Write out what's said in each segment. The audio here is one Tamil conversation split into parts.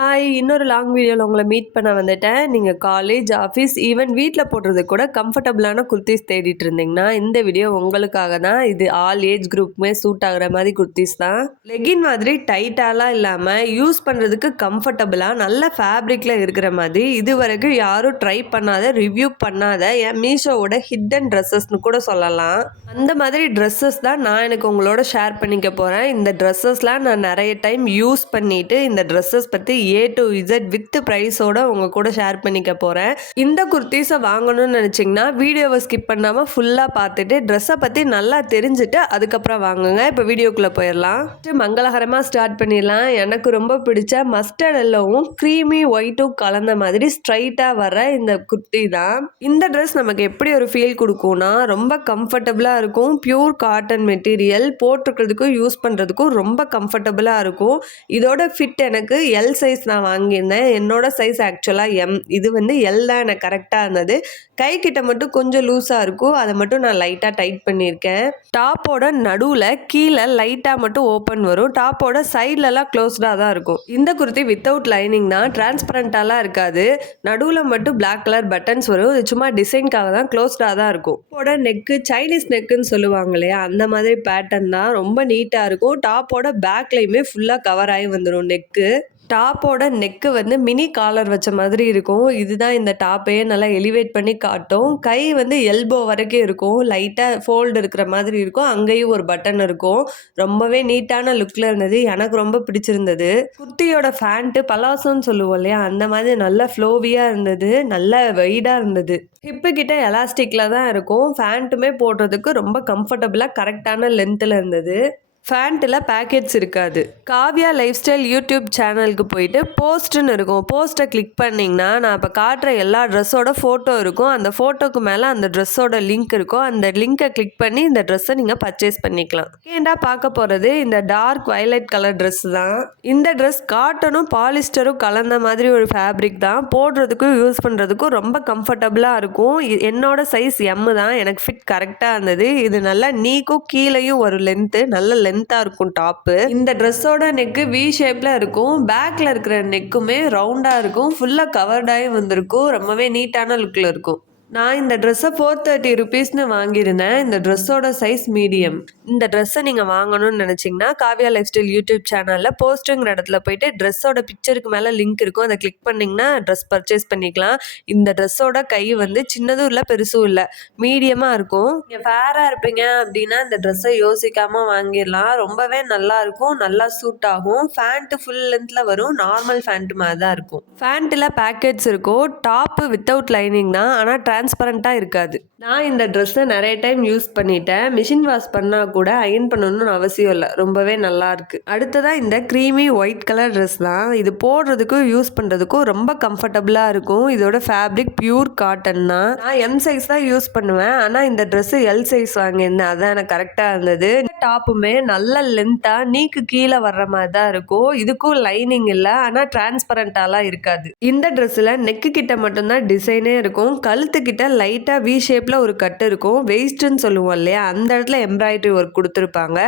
ஹாய்! இன்னொரு லாங் வீடியோல உங்கள மீட் பண்ண வந்துட்டேன். நீங்க காலேஜ், ஆஃபீஸ், ஈவன் வீட்ல போடுறதுக்கு கூட கம்ஃபர்டபுளான குர்தீஸ் தேடிட்டு இருந்தீங்கன்னா, இந்த வீடியோ உங்களுக்காக தான். இது ஆல் ஏஜ் குரூப்புமே சூட் ஆகுற மாரி குர்தீஸ் தான். லெகின் மாதிரி டைட்டாலாம் இல்லாம, யூஸ் பண்றதுக்கு கம்ஃபர்டபுளா நல்ல ஃபேப்ரிக்ல இருக்கிற மாதிரி, இதுவரைக்கும் யாரும் ட்ரை பண்ணாத, ரிவ்யூ பண்ணாத என் மீஷோவோட ஹிட்டன் ட்ரெஸ்ஸஸ்னு கூட சொல்லலாம். அந்த மாதிரி ட்ரெஸ்ஸஸ் தான் நான் எனக்கு உங்களோட ஷேர் பண்ணிக்க போறேன். இந்த ட்ரெஸ்ஸஸ்லாம் நான் நெறைய டைம் யூஸ் பண்ணிட்டு, இந்த ட்ரெஸ்ஸஸ் பத்தி A to Z வித் பிரைஸோட உங்க கூட ஷேர் பண்ணிக்க போறேன். இந்த குர்தீஸை வாங்கணும்னு நினைச்சீங்கன்னா வீடியோவை ஸ்கிப் பண்ணாம ஃபுல்லா பார்த்துட்டு ட்ரெஸ்ஸை பத்தி நல்லா தெரிஞ்சுட்டு அதுக்கப்புறம் வாங்குங்க. இப்போ வீடியோக்குள்ள போயிடலாம். மங்களகரமா ஸ்டார்ட் பண்ணிடலாம். எனக்கு ரொம்ப பிடிச்ச மஸ்டர்ட் எல்லோவும் க்ரீமி ஒயிட்டும் கலந்த மாதிரி ஸ்ட்ரைட்டா வர இந்த குர்த்தி தான். இந்த ட்ரெஸ் நமக்கு எப்படி ஒரு ஃபீல் கொடுக்கும்னா ரொம்ப கம்ஃபர்டபுளா இருக்கும். பியூர் காட்டன் மெட்டீரியல் போட்டுக்கிறதுக்கும் யூஸ் பண்றதுக்கும் ரொம்ப கம்ஃபர்டபுளா இருக்கும். இதோட ஃபிட் எனக்கு எல் சைஸ் நான் வாங்கியிருந்தேன். என்னோட சைஸ் ஆக்சுவலாக எம். இது வந்து எல் தான் எனக்கு கரெக்டாக இருந்தது. கை கிட்ட மட்டும் கொஞ்சம் லூஸாக இருக்கும். அதை மட்டும் நான் லைட்டாக டைட் பண்ணியிருக்கேன். டாப்போட நடுவில் கீழே லைட்டாக மட்டும் ஓப்பன் வரும். டாப்போட சைட்லலாம் க்ளோஸ்டாக தான் இருக்கும். இந்த குர்த்தி வித்தவுட் லைனிங் தான். டிரான்ஸ்பரண்டாலாம் இருக்காது. நடுவில் மட்டும் பிளாக் கலர் பட்டன்ஸ் வரும். இது சும்மா டிசைனுக்காக தான், க்ளோஸ்டாக தான் இருக்கும். டாப்போட நெக்கு சைனீஸ் நெக்குன்னு சொல்லுவாங்க இல்லையா, அந்த மாதிரி பேட்டர்ன் தான். ரொம்ப நீட்டாக இருக்கும். டாப்போட பேக்லையுமே ஃபுல்லாக கவர் ஆகி வந்துடும் நெக்கு. டாப்போட நெக்கு வந்து மினி காலர் வச்ச மாதிரி இருக்கும். இதுதான் இந்த டாப்பையே நல்லா எலிவேட் பண்ணி காட்டும். கை வந்து எல்போ வரைக்கும் இருக்கும். லைட்டாக ஃபோல்டு இருக்கிற மாதிரி இருக்கும். அங்கேயும் ஒரு பட்டன் இருக்கும். ரொம்பவே நீட்டான லுக்கில் இருந்தது. எனக்கு ரொம்ப பிடிச்சிருந்தது. குர்த்தியோட ஃபேண்ட்டு பலாசோன்னு சொல்லுவோம் இல்லையா, அந்த மாதிரி நல்லா ஃப்ளோவியாக இருந்தது. நல்ல வெயிடாக இருந்தது. ஹிப்பு கிட்ட எலாஸ்டிக்கில் தான் இருக்கும். ஃபேண்ட்டுமே போடுறதுக்கு ரொம்ப கம்ஃபர்டபுளாக கரெக்டான லென்த்தில் இருந்தது. ஃபேண்ட்டில் பேக்கெட்ஸ் இருக்காது. காவ்யா லைஃப் ஸ்டைல் யூடியூப் சேனலுக்கு போயிட்டு போஸ்ட்டுன்னு இருக்கும். போஸ்ட்டை கிளிக் பண்ணிங்கன்னா நான் இப்போ காட்டுற எல்லா ட்ரெஸ்ஸோட ஃபோட்டோ இருக்கும். அந்த ஃபோட்டோக்கு மேலே அந்த ட்ரெஸ்ஸோட லிங்க் இருக்கும். அந்த லிங்க்கை கிளிக் பண்ணி இந்த ட்ரெஸ்ஸை நீங்கள் பர்ச்சேஸ் பண்ணிக்கலாம். ஏண்டா பார்க்க போகிறது இந்த டார்க் வயலட் கலர் ட்ரெஸ் தான். இந்த ட்ரெஸ் காட்டனும் பாலிஸ்டரும் கலந்த மாதிரி ஒரு ஃபேப்ரிக் தான். போடுறதுக்கும் யூஸ் பண்ணுறதுக்கும் ரொம்ப கம்ஃபர்டபுளாக இருக்கும். என்னோட சைஸ் எம் தான். எனக்கு ஃபிட் கரெக்டாக இருந்தது. இது நல்லா நீக்கும் கீழேயும் ஒரு லென்த்து, நல்ல லென்த்தாக இருக்கும் டாப்பு. இந்த ட்ரெஸ்ஸோட நெக்கு வி ஷேப்பில் இருக்கும். பேக்கில் இருக்கிற நெக்குமே ரவுண்டாக இருக்கும். ஃபுல்லாக கவர்டாகி வந்திருக்கும். ரொம்பவே நீட்டான லுக்கில் இருக்கும். நான் இந்த ட்ரெஸ்ஸை 430 ருபீஸ்னு வாங்கியிருந்தேன். இந்த ட்ரெஸ்ஸோட சைஸ் மீடியம். இந்த ட்ரெஸ்ஸை நீங்கள் வாங்கணும்னு நினச்சிங்கன்னா காவ்யா லைஃப் ஸ்டைல் யூடியூப் சேனலில் போஸ்ட்டுங்கிற இடத்துல போயிட்டு ட்ரெஸ்ஸோட பிக்சருக்கு மேலே லிங்க் இருக்கும். அதை கிளிக் பண்ணிங்கன்னா ட்ரெஸ் பர்ச்சேஸ் பண்ணிக்கலாம். இந்த ட்ரெஸ்ஸோட கை வந்து சின்னதும் இல்லை பெருசும் இல்லை, மீடியமாக இருக்கும். நீங்கள் ஃபேராக இருப்பீங்க அப்படின்னா இந்த ட்ரெஸ்ஸை யோசிக்காமல் வாங்கிடலாம். ரொம்பவே நல்லாயிருக்கும். நல்லா சூட் ஆகும். ஃபேண்ட்டு ஃபுல் லென்த்தில் வரும். நார்மல் ஃபேண்ட்டு மாதிரி தான் இருக்கும். ஃபேண்ட்டில் பேக்கெட்ஸ் இருக்கும். டாப்பு வித்தவுட் லைனிங் தான், ஆனால் டிரான்ஸ்பரண்ட்டாக இருக்காது. நான் இந்த ட்ரெஸ்ஸை நிறைய டைம் யூஸ் பண்ணிட்டேன். மிஷின் வாஷ் பண்ணால் கூட அயன் பண்ணணும்னு அவசியம் இல்லை. ரொம்பவே நல்லா இருக்குது. அடுத்ததாக இந்த க்ரீமி ஒயிட் கலர் ட்ரெஸ் தான். இது போடுறதுக்கும் யூஸ் பண்ணுறதுக்கும் ரொம்ப கம்ஃபர்டபுளாக இருக்கும். இதோட ஃபேப்ரிக் பியூர் காட்டன் தான். நான் எம் சைஸ் தான் யூஸ் பண்ணுவேன். ஆனால் இந்த ட்ரெஸ்ஸு எல் சைஸ் வாங்கியிருந்தேன். அதான் எனக்கு கரெக்டாக இருந்தது. டாப்புமே நல்ல லென்த்தாக நீக்கு கீழே வர்ற மாதிரி தான் இருக்கும். இதுக்கும் லைனிங் இல்லை, ஆனால் டிரான்ஸ்பரண்டாலாம் இருக்காது. இந்த ட்ரெஸ்ஸில் நெக்கு கிட்ட மட்டும்தான் டிசைனே இருக்கும். கழுத்து கிட்ட லைட்டாக வி ஷேப்பில் ஒரு கட்டு இருக்கும். வெயிஸ்ட்டுன்னு சொல்லுவோம் இல்லையா, அந்த இடத்துல எம்ப்ராய்டரி ஒர்க் கொடுத்துருப்பாங்க.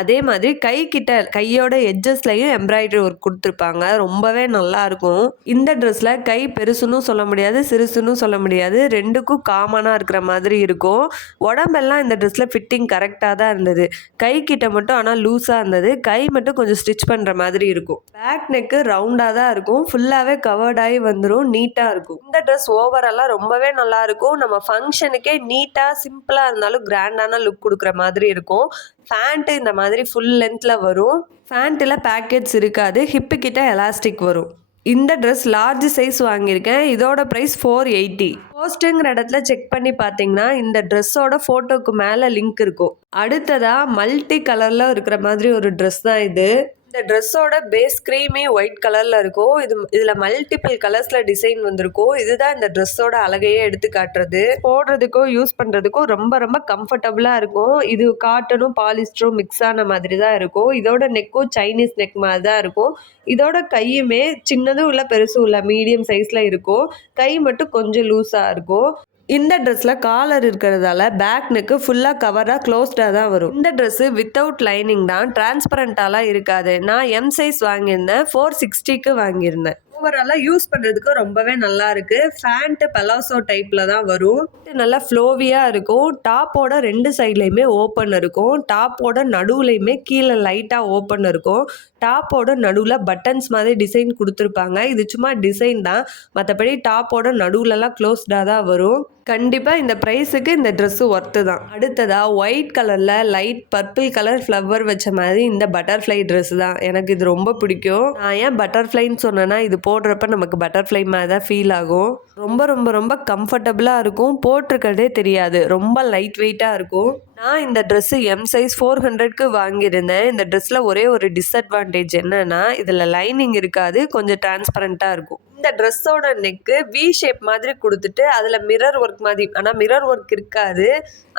அதே மாதிரி கை கிட்ட கையோட எட்ஜஸ்லையும் எம்ப்ராய்டரி ஒர்க் கொடுத்துருப்பாங்க. ரொம்பவே நல்லா இருக்கும். இந்த ட்ரெஸ்ஸில் கை பெருசுன்னு சொல்ல முடியாது, சிறுசுன்னு சொல்ல முடியாது. ரெண்டுக்கும் காமனாக இருக்கிற மாதிரி இருக்கும். உடம்பெல்லாம் இந்த ட்ரெஸ்ஸில் ஃபிட்டிங் கரெக்டாக தான் இருந்தது. கை கிட்ட மட்டும் ஆனால் லூஸாக இருந்தது. கை மட்டும் கொஞ்சம் ஸ்டிச் பண்ணுற மாதிரி இருக்கும். பேக் நெக்கு ரவுண்டாக தான் இருக்கும். ஃபுல்லாகவே கவர்டாகி வந்துடும். நீட்டாக இருக்கும். இந்த ட்ரெஸ் ஓவராலாக ரொம்பவே நல்லா இருக்கும். நம்ம ஃபங்க்ஷனுக்கே நீட்டாக சிம்பிளாக இருந்தாலும் கிராண்டான லுக் கொடுக்குற மாதிரி இருக்கும். ஃபேண்ட்டு இந்த மாதிரி ஃபுல் லென்த்தில் வரும். ஃபேண்ட்டில் பேக்கெட்ஸ் இருக்காது. ஹிப்பு கிட்ட எலாஸ்டிக் வரும். இந்த ட்ரெஸ் லார்ஜ் சைஸ் வாங்கியிருக்கேன். இதோட ப்ரைஸ் 480. போஸ்ட்டுங்கிற இடத்துல செக் பண்ணி பார்த்தீங்கன்னா இந்த ட்ரெஸ்ஸோட ஃபோட்டோக்கு மேலே லிங்க் இருக்கும். அடுத்ததாக மல்டி கலரில் இருக்கிற மாதிரி ஒரு ட்ரெஸ் தான் இது. இந்த ட்ரெஸ்ஸோட பேஸ் க்ரீமி ஒயிட் கலரில் இருக்கும். இதில் மல்டிபிள் கலர்ஸில் டிசைன் வந்திருக்கும். இதுதான் இந்த ட்ரெஸ்ஸோட அழகையே எடுத்து காட்டுறது. போடுறதுக்கும் யூஸ் பண்ணுறதுக்கும் ரொம்ப ரொம்ப கம்ஃபர்டபுளாக இருக்கும். இது காட்டனும் பாலிஸ்டரும் மிக்ஸ் ஆன மாதிரி தான் இருக்கும். இதோட நெக்கும் சைனீஸ் நெக் மாதிரி தான் இருக்கும். இதோட கையுமே சின்னதும் இல்லை பெருசும் இல்லை, மீடியம் சைஸில் இருக்கும். கை மட்டும் கொஞ்சம் லூஸாக இருக்கும். இந்த ட்ரெஸ்ல காலர் இருக்கிறதால பேக் நெக்கு ஃபுல்லா கவரா க்ளோஸ்டா தான் வரும். இந்த ட்ரெஸ் வித்தவுட் லைனிங் தான், டிரான்ஸ்பரண்டாலாம் இருக்காது. நான் எம் சைஸ் வாங்கியிருந்தேன், 460க்கு வாங்கியிருந்தேன். ஓவராலா யூஸ் பண்றதுக்கு ரொம்பவே நல்லா இருக்கு. ஃபேண்ட் பலாசோ டைப்ல தான் வரும். நல்லா ஃப்ளோவியா இருக்கும். டாப்போட 2 சைட்லயுமே ஓப்பன் இருக்கும். டாப்போட நடுவுலையுமே கீழே லைட்டா ஓப்பன் இருக்கும். டாப்போட நடுவுல பட்டன்ஸ் மாதிரி டிசைன் கொடுத்துருப்பாங்க. இது சும்மா டிசைன் தான், மற்றபடி டாப்போட நடுவுலலாம் க்ளோஸ்டா தான் வரும். கண்டிப்பா இந்த பிரைஸுக்கு இந்த ட்ரெஸ் ஒர்த்து தான். அடுத்ததா ஒயிட் கலர்ல லைட் பர்பிள் கலர் ஃப்ளவர் வச்ச மாதிரி இந்த பட்டர்ஃப்ளை ட்ரெஸ் தான். எனக்கு இது ரொம்ப பிடிக்கும். நான் ஏன் பட்டர்ஃப்ளைன்னு சொன்னேன்னா, இது போடுறப்ப நமக்கு பட்டர்ஃப்ளை மாதிரி தான் ஃபீல் ஆகும். ரொம்ப ரொம்ப ரொம்ப கம்ஃபர்டபுளாக இருக்கும். போட்டிருக்கிறதே தெரியாது. ரொம்ப லைட் வெயிட்டாக இருக்கும். நான் இந்த ட்ரெஸ்ஸு எம் சைஸ் 400க்கு வாங்கியிருந்தேன். இந்த ட்ரெஸ்ஸில் ஒரே ஒரு டிஸ்அட்வான்டேஜ் என்னன்னா, இதில் லைனிங் இருக்காது, கொஞ்சம் டிரான்ஸ்பரண்ட்டாக இருக்கும். இந்த ட்ரெஸ்ஸோட நெக்கு வி ஷேப் மாதிரி கொடுத்துட்டு அதில் மிரர் ஒர்க் மாதிரி, ஆனால் மிரர் ஒர்க் இருக்காது,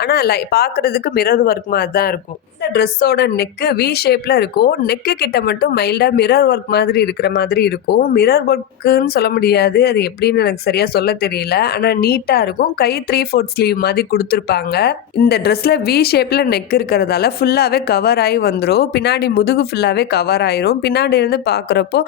ஆனால் பார்க்குறதுக்கு மிரர் ஒர்க் மாதிரி தான் இருக்கும். இந்த ட்ரெஸ்ஸோட நெக்கு வி ஷேப்பில் இருக்கும். நெக்கு கிட்ட மட்டும் மைல்டாக மிரர் ஒர்க் மாதிரி இருக்கிற மாதிரி இருக்கும். மிரர் ஒர்க்குன்னு சொல்ல முடியாது, அது எப்படின்னு எனக்கு சரியாக சொல்ல தெரியல. ஆனால் நீட்டாக இருக்கும். கை 3/4 ஸ்லீவ் மாதிரி கொடுத்துருப்பாங்க. இந்த ட்ரெஸ்ஸில் வி ஷேப்பில் நெக் இருக்கிறதால ஃபுல்லாகவே கவர் ஆகி வந்துடும். பின்னாடி முதுகு ஃபுல்லாகவே கவர் ஆயிரும். பின்னாடி இருந்து பார்க்குறப்போ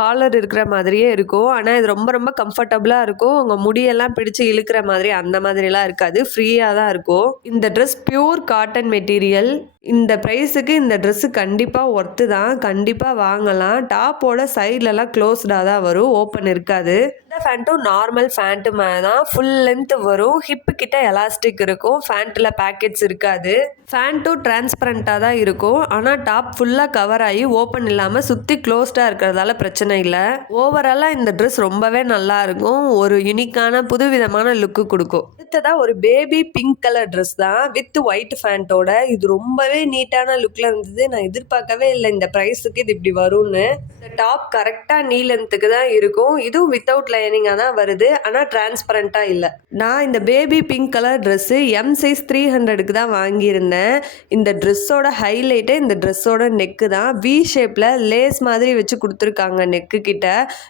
காலர் இருக்கிற மாதிரியே இருக்கும். ஆனால் இது ரொம்ப ரொம்ப கம்ஃபர்டபுளாக இருக்கும். உங்கள் முடியெல்லாம் பிடிச்சி இழுக்கிற மாதிரி அந்த மாதிரிலாம் இருக்காது, ஃப்ரீயாக தான் இருக்கும். இந்த ட்ரெஸ் பியூர் காட்டன் மெட்டீரியல். இந்த ப்ரைஸுக்கு இந்த ட்ரெஸ்ஸு கண்டிப்பாக ஒர்த்து தான், கண்டிப்பாக வாங்கலாம். டாப்போட சைட்லலாம் க்ளோஸ்டாக தான் வரும், ஓப்பன் இருக்காது. இந்த ஃபேண்ட்டும் நார்மல் ஃபேண்ட்டு மாதிரி தான், ஃபுல் லென்த் வரும். ஹிப்பு கிட்ட எலாஸ்டிக் இருக்கும். ஃபேண்ட்டில் பேக்கெட்ஸ் இருக்காது. ஃபேண்ட்டும் டிரான்ஸ்பரண்ட்டாக தான் இருக்கும். ஆனால் டாப் ஃபுல்லாக கவர் ஆகி ஓப்பன் இல்லாமல் சுற்றி க்ளோஸ்டாக இருக்கிறதால பிரச்சனை இல்லை. ஓவராலாக இந்த ட்ரெஸ் ரொம்பவே நல்லா இருக்கும். ஒரு யூனிக்கான புதுவிதமான லுக்கு கொடுக்கும். அடுத்ததாக ஒரு பேபி பிங்க் கலர் ட்ரெஸ் தான், வித் ஒயிட் ஃபேண்ட்டோட. இது ரொம்பவே நீட்டான லுக்கில் இருந்தது. நான் எதிர்பார்க்கவே இல்லை இந்த ப்ரைஸுக்கு இது இப்படி வரும்னு. இந்த டாப் கரெக்டாக நீ லென்த்துக்கு தான் இருக்கும். இதுவும் வித்தவுட் லைனிங்காக தான் வருது, ஆனால் டிரான்ஸ்பரண்ட்டாக இல்லை. நான் இந்த baby pink colour dress M size 300க்கு தான் வாங்கியிருந்தேன். இந்த ட்ரெஸ்ஸோட ஹைலைட்டே இந்த ட்ரெஸ்ஸோட நெக்கு தான். வி ஷேப்பில் லேஸ் மாதிரி வச்சு கொடுத்துருக்காங்க நெக்கு கிட்ட.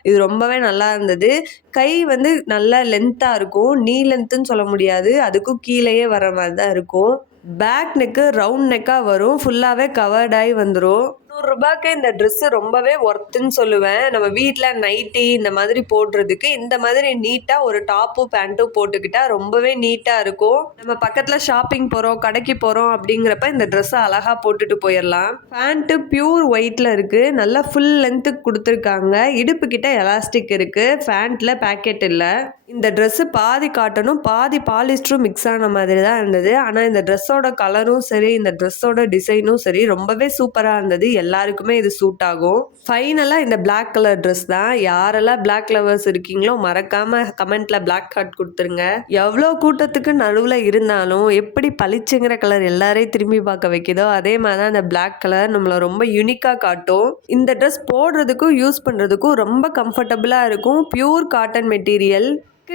இது ரொம்பவே நல்லா இருந்தது. கை வந்து நல்லா லென்த்தாக இருக்கும். நீ லென்த்துன்னு சொல்ல முடியாது, அதுக்கும் கீழேயே வர மாதிரி தான் இருக்கும். பேக் நெக்கு ரவுண்ட் நெக்காக வரும். ஃபுல்லாகவே கவர்டாகி வந்துடும். 100 ரூபாய்க்கு இந்த ட்ரெஸ்ஸு ரொம்பவே ஒர்த்துன்னு சொல்லுவேன். நம்ம வீட்டில் நைட்டி இந்த மாதிரி போடுறதுக்கு இந்த மாதிரி நீட்டாக ஒரு டாப்பும் பேண்ட்டும் போட்டுக்கிட்டால் ரொம்பவே நீட்டாக இருக்கும். நம்ம பக்கத்தில் ஷாப்பிங் போகிறோம், கடைக்கு போகிறோம் அப்படிங்கிறப்ப இந்த ட்ரெஸ்ஸை அழகாக போட்டுட்டு போயிடலாம். பேண்ட்டு பியூர் ஒயிட்டில் இருக்குது. நல்லா ஃபுல் லென்த்துக்கு கொடுத்துருக்காங்க. இடுப்பு கிட்ட எலாஸ்டிக் இருக்குது. பேண்ட்டில் பேக்கெட் இல்லை. இந்த ட்ரெஸ்ஸு பாதி காட்டனும் பாதி பாலிஸ்டரும் மிக்ஸ் ஆன மாதிரி தான் இருந்தது. ஆனால் இந்த ட்ரெஸ்ஸோட கலரும் சரி, இந்த ட்ரெஸ்ஸோட டிசைனும் சரி ரொம்பவே சூப்பராக இருந்தது. எல்லாருக்குமே இது சூட் ஆகும். ஃபைனலாக இந்த பிளாக் கலர் ட்ரெஸ் தான். யாரெல்லாம் பிளாக் லவர்ஸ் இருக்கீங்களோ மறக்காமல் கமெண்ட்டில் பிளாக் கார்ட் கொடுத்துருங்க. எவ்வளோ கூட்டத்துக்கு நடுவில் இருந்தாலும் எப்படி பளிச்சுங்கிற கலர் எல்லாரையும் திரும்பி பார்க்க வைக்குதோ அதே மாதிரி தான் இந்த பிளாக் கலர் நம்மளை ரொம்ப யூனிக்காக காட்டும். இந்த ட்ரெஸ் போடுறதுக்கும் யூஸ் பண்ணுறதுக்கும் ரொம்ப கம்ஃபர்டபுளாக இருக்கும். Pure cotton material.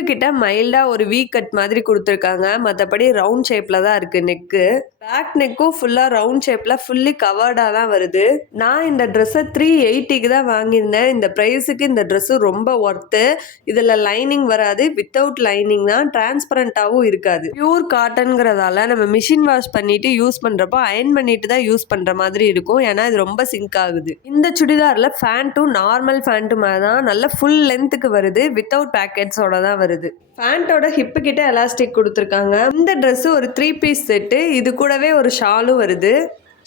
கிட்ட மைல்டாக ஒரு வீ கட் மாதிரி கொடுத்துருக்காங்க. மற்றபடி ரவுண்ட் ஷேப்பில் தான் இருக்குது நெக்கு. பேக் நெக்கும் ஃபுல்லாக ரவுண்ட் ஷேப்பில் ஃபுல்லி கவர்டாக தான் வருது. நான் இந்த ட்ரெஸ்ஸை 380க்கு தான் வாங்கியிருந்தேன். இந்த ப்ரைஸுக்கு இந்த ட்ரெஸ்ஸு ரொம்ப ஒர்த்து. இதில் லைனிங் வராது, வித்தவுட் லைனிங் தான். டிரான்ஸ்பரண்ட்டாகவும் இருக்காது. பியூர் காட்டனுங்கிறதால நம்ம மிஷின் வாஷ் பண்ணிவிட்டு யூஸ் பண்ணுறப்போ அயன் பண்ணிட்டு தான் யூஸ் பண்ணுற மாதிரி இருக்கும். ஏன்னா இது ரொம்ப சிங்க் ஆகுது. இந்த சுடிதாரில் ஃபேண்ட்டும் நார்மல் ஃபேண்ட்டு மாதிரி தான், நல்ல ஃபுல் லென்த்துக்கு வருது. வித்தவுட் பேக்கெட்ஸோட தான் வருது. ஃபேண்ட்டோட ஹிப்பு கிட்ட எலாஸ்டிக் கொடுத்துருக்காங்க. இந்த ட்ரெஸ்ஸு ஒரு 3 பீஸ் செட்டு. இது கூடவே ஒரு ஷாலும் வருது.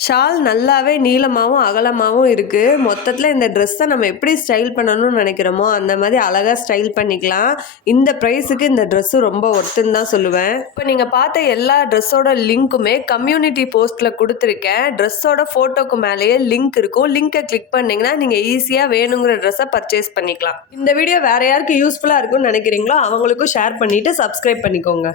ஷால் நல்லாவே நீளமாகவும் அகலமாகவும் இருக்குது. மொத்தத்தில் இந்த ட்ரெஸ்ஸை நம்ம எப்படி ஸ்டைல் பண்ணணும்னு நினைக்கிறோமோ அந்த மாதிரி அழகாக ஸ்டைல் பண்ணிக்கலாம். இந்த ப்ரைஸுக்கு இந்த ட்ரெஸ்ஸு ரொம்ப ஒர்த்துன்னு தான் சொல்லுவேன். இப்போ நீங்கள் பார்த்த எல்லா ட்ரெஸ்ஸோட லிங்க்குமே கம்யூனிட்டி போஸ்ட்டில் கொடுத்துருக்கேன். ட்ரெஸ்ஸோட ஃபோட்டோக்கு மேலேயே லிங்க் இருக்கும். லிங்க்கை கிளிக் பண்ணிங்கன்னா நீங்கள் ஈஸியாக வேணுங்கிற ட்ரெஸ்ஸை பர்ச்சேஸ் பண்ணிக்கலாம். இந்த வீடியோ வேறு யாருக்கு யூஸ்ஃபுல்லாக இருக்கும்னு நினைக்கிறீங்களோ அவங்களுக்கும் ஷேர் பண்ணிவிட்டு சப்ஸ்கிரைப் பண்ணிக்கோங்க.